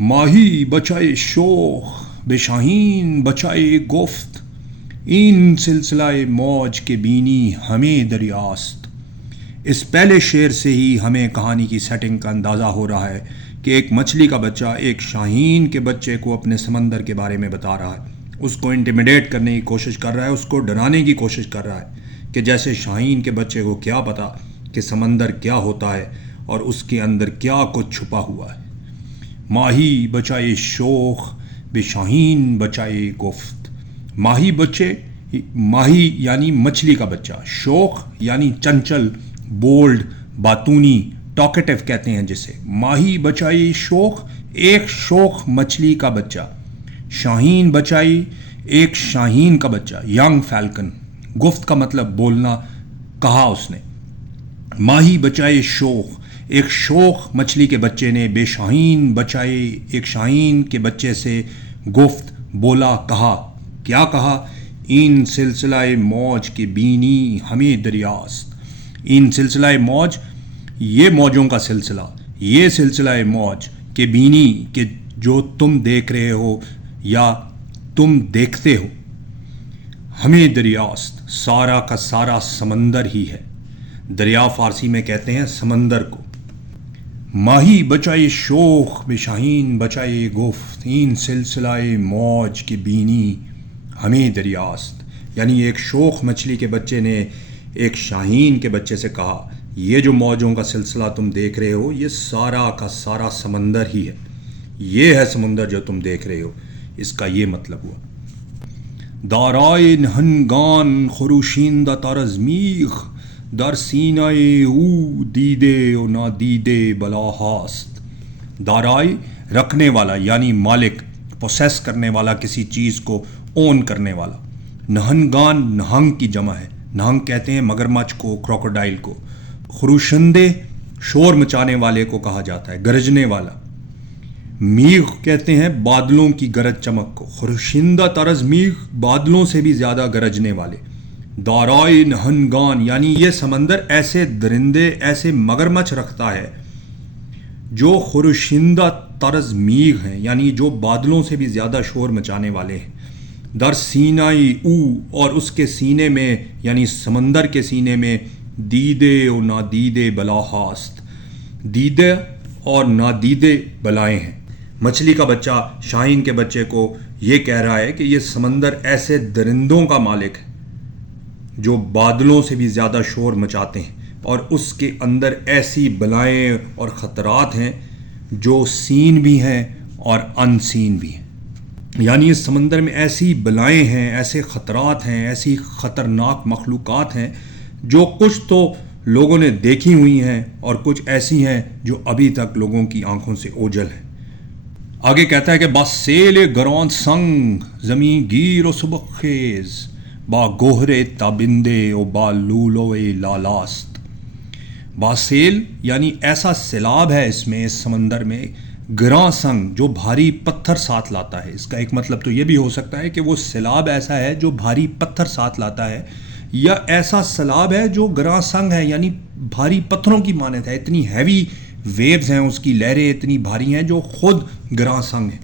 ماہی بچائے شوخ بے شاہین بچائے گفت، این سلسلہ موج کے بینی ہمیں دریاست۔ اس پہلے شعر سے ہی ہمیں کہانی کی سیٹنگ کا اندازہ ہو رہا ہے کہ ایک مچھلی کا بچہ ایک شاہین کے بچے کو اپنے سمندر کے بارے میں بتا رہا ہے، اس کو انٹیمیڈیٹ کرنے کی کوشش کر رہا ہے، اس کو ڈرانے کی کوشش کر رہا ہے کہ جیسے شاہین کے بچے کو کیا پتا کہ سمندر کیا ہوتا ہے اور اس کے اندر کیا کچھ چھپا ہوا ہے۔ ماہی بچائے شوخ بے شاہین بچائے گفت۔ ماہی یعنی مچھلی کا بچہ، شوخ یعنی چنچل، بولڈ، باتونی، ٹاکیٹو کہتے ہیں جسے۔ ماہی بچائی شوخ، ایک شوخ مچھلی کا بچہ۔ شاہین بچائی، ایک شاہین کا بچہ، ینگ فیلکن۔ گفت کا مطلب بولنا، کہا اس نے۔ ماہی بچائے شوخ، ایک شوخ مچھلی کے بچے نے بے شاہین بچائے ایک شاہین کے بچے سے گفت، بولا، کہا۔ کیا کہا؟ این سلسلہ موج کے بینی ہمیں دریاست۔ این سلسلہ موج، یہ موجوں کا سلسلہ، یہ سلسلہ موج کے بینی، کہ جو تم دیکھ رہے ہو یا تم دیکھتے ہو، ہمیں دریاست، سارا کا سارا سمندر ہی ہے۔ دریا فارسی میں کہتے ہیں سمندر کو۔ ماہی بچائے شوخ بے شاہین بچائے گفت، این سلسلہ موج کے بینی ہمیں دریاست۔ یعنی ایک شوخ مچھلی کے بچے نے ایک شاہین کے بچے سے کہا، یہ جو موجوں کا سلسلہ تم دیکھ رہے ہو، یہ سارا کا سارا سمندر ہی ہے، یہ ہے سمندر جو تم دیکھ رہے ہو۔ اس کا یہ مطلب ہوا۔ دارائے نہنگان خروشیندہ ترزمیخ، در سینہ او دیدے و نادیدے بلا ہاست۔ دارائے رکھنے والا یعنی مالک، پوسیس کرنے والا، کسی چیز کو اون کرنے والا۔ نہنگان نہنگ کی جمع ہے، نہنگ کہتے ہیں مگرمچھ کو، کروکوڈائل کو۔ خروشندے شور مچانے والے کو کہا جاتا ہے، گرجنے والا۔ میغ کہتے ہیں بادلوں کی گرج چمک کو، خروشندہ طرز میغ، بادلوں سے بھی زیادہ گرجنے والے۔ دارائے نہنگان یعنی یہ سمندر ایسے درندے، ایسے مگرمچھ رکھتا ہے جو خروشندہ طرز میغ ہیں، یعنی جو بادلوں سے بھی زیادہ شور مچانے والے ہیں۔ در سینہ او، اور اس کے سینے میں یعنی سمندر کے سینے میں، دیدے و نادیدے بلا ہاست، دیدے اور نادیدے بلائیں ہیں۔ مچھلی کا بچہ شاہین کے بچے کو یہ کہہ رہا ہے کہ یہ سمندر ایسے درندوں کا مالک ہے جو بادلوں سے بھی زیادہ شور مچاتے ہیں، اور اس کے اندر ایسی بلائیں اور خطرات ہیں جو سین بھی ہیں اور ان سین بھی ہیں۔ یعنی اس سمندر میں ایسی بلائیں ہیں، ایسے خطرات ہیں، ایسی خطرناک مخلوقات ہیں جو کچھ تو لوگوں نے دیکھی ہوئی ہیں اور کچھ ایسی ہیں جو ابھی تک لوگوں کی آنکھوں سے اوجھل ہیں۔ آگے کہتا ہے کہ با سیل گران سنگ زمین گیر و سبک خیز، با گوہر تابندے و با لولو لالاست۔ با سیل یعنی ایسا سیلاب ہے اس میں، اس سمندر میں، گراں سنگ جو بھاری پتھر ساتھ لاتا ہے۔ اس کا ایک مطلب تو یہ بھی ہو سکتا ہے کہ وہ سیلاب ایسا ہے جو بھاری پتھر ساتھ لاتا ہے، یا ایسا سیلاب ہے جو گراں سنگ ہے یعنی بھاری پتھروں کی مانند ہے، اتنی ہیوی ویوز ہیں، اس کی لہریں اتنی بھاری ہیں جو خود گراں سنگ ہیں۔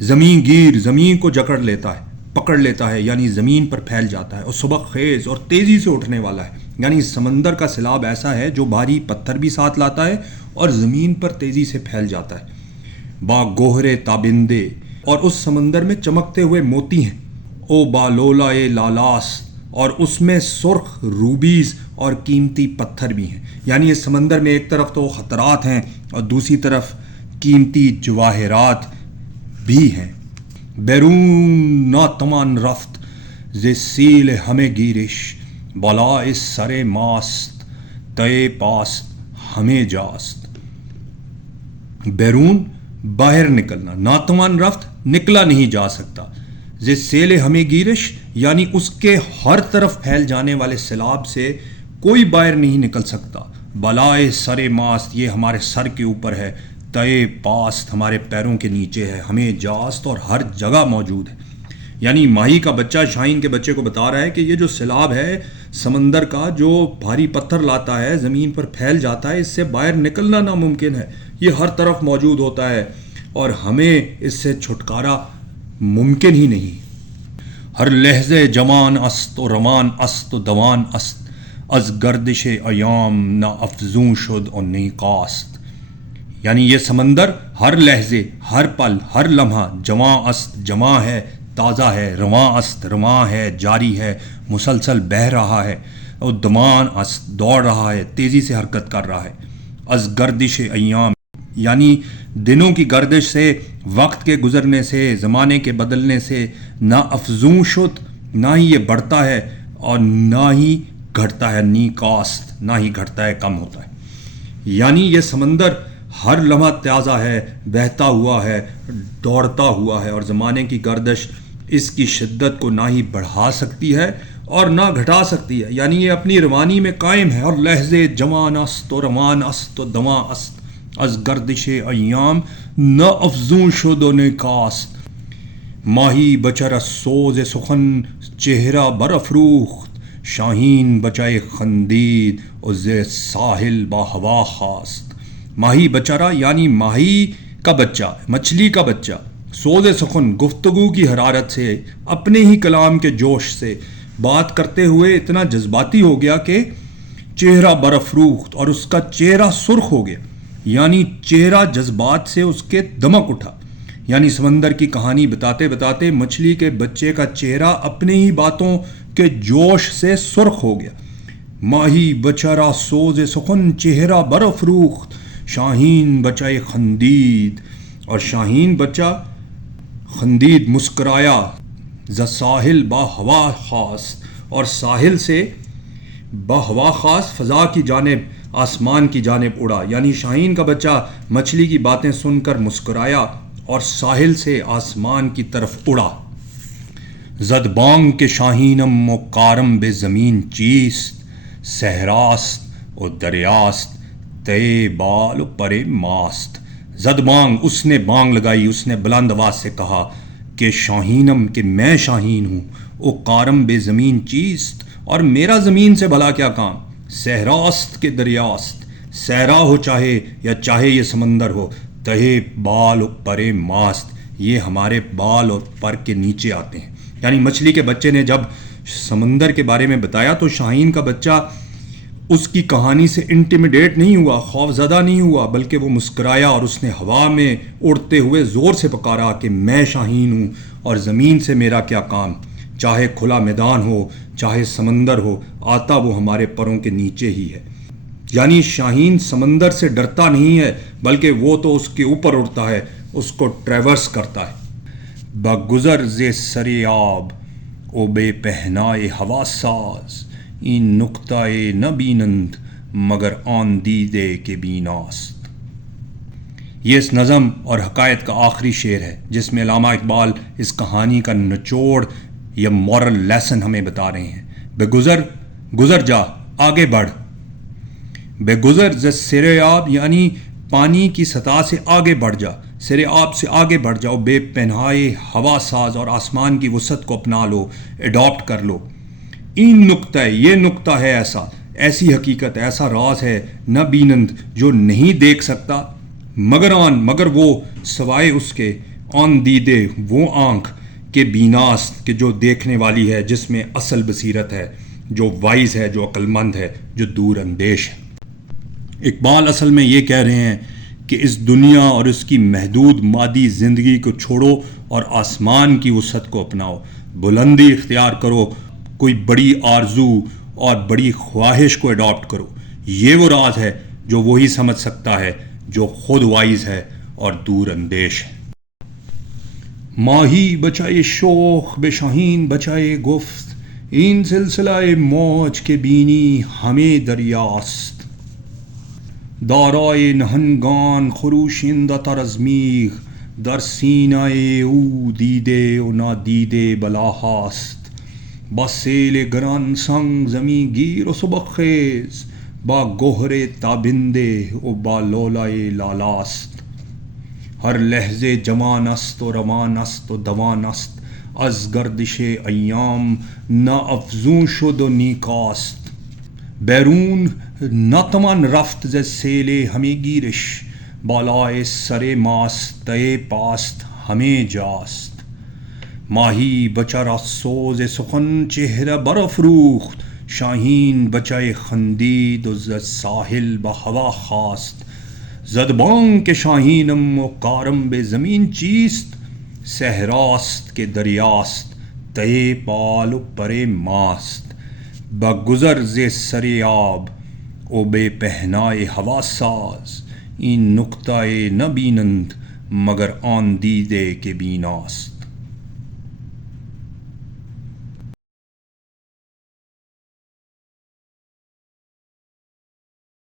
زمین گیر، زمین کو جکڑ لیتا ہے، پکڑ لیتا ہے، یعنی زمین پر پھیل جاتا ہے۔ اور سبق خیز، اور تیزی سے اٹھنے والا ہے، یعنی سمندر کا سیلاب ایسا ہے جو بھاری پتھر بھی ساتھ لاتا ہے اور زمین پر تیزی سے پھیل جاتا ہے۔ با گوہر تابندے، اور اس سمندر میں چمکتے ہوئے موتی ہیں۔ او با لولا لالاست، اور اس میں سرخ روبیز اور قیمتی پتھر بھی ہیں۔ یعنی اس سمندر میں ایک طرف تو خطرات ہیں اور دوسری طرف قیمتی جواہرات بھی ہیں۔ بیرون ناتمان رفت ز سیل ہمیں گیرش، بالا سر ماست تے پاست ہمیں جاست۔ بیرون باہر نکلنا، ناتوان رفت نکلا نہیں جا سکتا، ز سیل ہمیں گیرش یعنی اس کے ہر طرف پھیل جانے والے سیلاب سے کوئی باہر نہیں نکل سکتا۔ بالائے سر ماست، یہ ہمارے سر کے اوپر ہے، تے پاست ہمارے پیروں کے نیچے ہے، ہمیں جاست اور ہر جگہ موجود ہے۔ یعنی ماہی کا بچہ شاہین کے بچے کو بتا رہا ہے کہ یہ جو سیلاب ہے سمندر کا، جو بھاری پتھر لاتا ہے، زمین پر پھیل جاتا ہے، اس سے باہر نکلنا ناممکن ہے، یہ ہر طرف موجود ہوتا ہے، اور ہمیں اس سے چھٹکارا ممکن ہی نہیں. ہر لحظے جوان است و روان است و دوان است، از گردش ایام نہ افزوں شد و نی کاست. یعنی یہ سمندر ہر لحظے، ہر پل، ہر لمحہ جواں است، جمع ہے، تازہ ہے، رواں است، رواں ہے، جاری ہے، مسلسل بہہ رہا ہے، اور دوان است، دوڑ رہا ہے، تیزی سے حرکت کر رہا ہے. از گردش ایام یعنی دنوں کی گردش سے، وقت کے گزرنے سے، زمانے کے بدلنے سے، نہ افزوں شد، نہ ہی یہ بڑھتا ہے اور نہ ہی گھٹتا ہے، نی کاست، نہ ہی گھٹتا ہے، کم ہوتا ہے. یعنی یہ سمندر ہر لمحہ تازہ ہے، بہتا ہوا ہے، دوڑتا ہوا ہے، اور زمانے کی گردش اس کی شدت کو نہ ہی بڑھا سکتی ہے اور نہ گھٹا سکتی ہے. یعنی یہ اپنی روانی میں قائم ہے. اور لحظے جوان است و روان است و دواں است، از گردش ایام نہ افزوں شد و نی کاست. ماہی بچر از سوز سخن چہرہ برافروخت، شاہین بچائے خندید و ز ساحل با ہوا خاست. ماہی بچرا یعنی ماہی کا بچہ، مچھلی کا بچہ، سوز سخن گفتگو کی حرارت سے، اپنے ہی کلام کے جوش سے بات کرتے ہوئے اتنا جذباتی ہو گیا کہ چہرہ برافروخت، اور اس کا چہرہ سرخ ہو گیا. یعنی چہرہ جذبات سے اس کے دمک اٹھا. یعنی سمندر کی کہانی بتاتے بتاتے مچھلی کے بچے کا چہرہ اپنے ہی باتوں کے جوش سے سرخ ہو گیا. ماہی بچارا سوز سخن چہرہ برافروخت، شاہین بچائے خندید، اور شاہین بچہ خندید مسکرایا، ز ساحل با ہوا خاست، اور ساحل سے با ہوا خاص فضا کی جانب، آسمان کی جانب اڑا. یعنی شاہین کا بچہ مچھلی کی باتیں سن کر مسکرایا اور ساحل سے آسمان کی طرف اڑا. زد بانگ کے شاہینم و کارم بے زمین چیست، صحراست و دریاست تے بال و پر ماست. زد بانگ اس نے بانگ لگائی، اس نے بلند آواز سے کہا کہ شاہینم کہ میں شاہین ہوں، او کارم بے زمین چیست اور میرا زمین سے بھلا کیا کام. صحراست کے دریاست، صحرا ہو چاہے یا چاہے یہ سمندر ہو، تہے بال و پر ماست، یہ ہمارے بال اور پر کے نیچے آتے ہیں. یعنی مچھلی کے بچے نے جب سمندر کے بارے میں بتایا تو شاہین کا بچہ اس کی کہانی سے انٹیمیڈیٹ نہیں ہوا، خوف زدہ نہیں ہوا، بلکہ وہ مسکرایا اور اس نے ہوا میں اڑتے ہوئے زور سے پکارا کہ میں شاہین ہوں اور زمین سے میرا کیا کام. چاہے کھلا میدان ہو، چاہے سمندر ہو، آتا وہ ہمارے پروں کے نیچے ہی ہے. یعنی شاہین سمندر سے ڈرتا نہیں ہے، بلکہ وہ تو اس کے اوپر اڑتا ہے، اس کو ٹریورس کرتا ہے. بگذر ز سرِ آب او بے پہنائے ہوا ساز، این نکتہ نہ بینند مگر آن دیدے کے بیناست. یہ اس نظم اور حکایت کا آخری شعر ہے جس میں علامہ اقبال اس کہانی کا نچوڑ یا مورل لیسن ہمیں بتا رہے ہیں. بے گزر، گزر جا، آگے بڑھ. بے گزر ز سرِ آب یعنی پانی کی سطح سے آگے بڑھ جا، سرِ آب سے آگے بڑھ جاؤ. بے پنہائے ہوا ساز، اور آسمان کی وسعت کو اپنا لو، اڈاپٹ کر لو. این نکتہ، یہ نکتہ ہے ایسا، ایسی حقیقت، ایسا راز ہے، نہ بینند جو نہیں دیکھ سکتا، مگر آن مگر وہ سوائے اس کے، آن دیدے وہ آنکھ کے بیناست کہ جو دیکھنے والی ہے، جس میں اصل بصیرت ہے، جو وائز ہے، جو عقل مند ہے، جو دور اندیش ہے. اقبال اصل میں یہ کہہ رہے ہیں کہ اس دنیا اور اس کی محدود مادی زندگی کو چھوڑو اور آسمان کی وسعت کو اپناؤ، بلندی اختیار کرو، کوئی بڑی آرزو اور بڑی خواہش کو اڈاپٹ کرو. یہ وہ راز ہے جو وہی سمجھ سکتا ہے جو خود وائز ہے اور دور اندیش ہے. ماہی بچائے شوخ بے شاہین بچائے گفت، این سلسلہ موج کے بینی ہمیں دریاست. دارائے نہنگان خروشندہ تر از میغ، در سینہ او دیدے و نادیدے بلا هاست. با سیل گران سنگ زمی گیر و سبک خیز، با گهر تابنده و با لولای لالاست. ہر لحظے جوان است و روان است و دوان است، از گردش ایام نہ افزون شد و نیکاست. بیرون ناتوان رفت ز سیل همه گیرش، بالائے سر ماست تے پاست ہمیں جاست. ماہی بچہ سوز سخن چہرہ برافروخت، شاہین بچہ خندید و ز ساحل بہوا خواست. زد بانگ کہ شاہینم و کارم بے زمین چیست، صحراست کہ دریاست تے پال و پر ماست. بگذر ز سر آب او بے پہنائے ہوا ساز، این نقطۂ نہ بینند مگر آن دیدے کہ بیناست.